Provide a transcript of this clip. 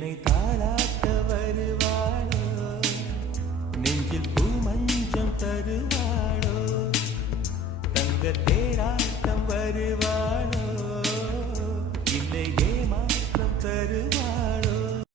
என்னை தாளாட்ட வருவாளோ, நெஞ்சில் பூமஞ்சம் தருவாளோ, தங்க தேராட்டம் வருவாளோ, இல்லை ஏமாற்றம் தருவாளோ.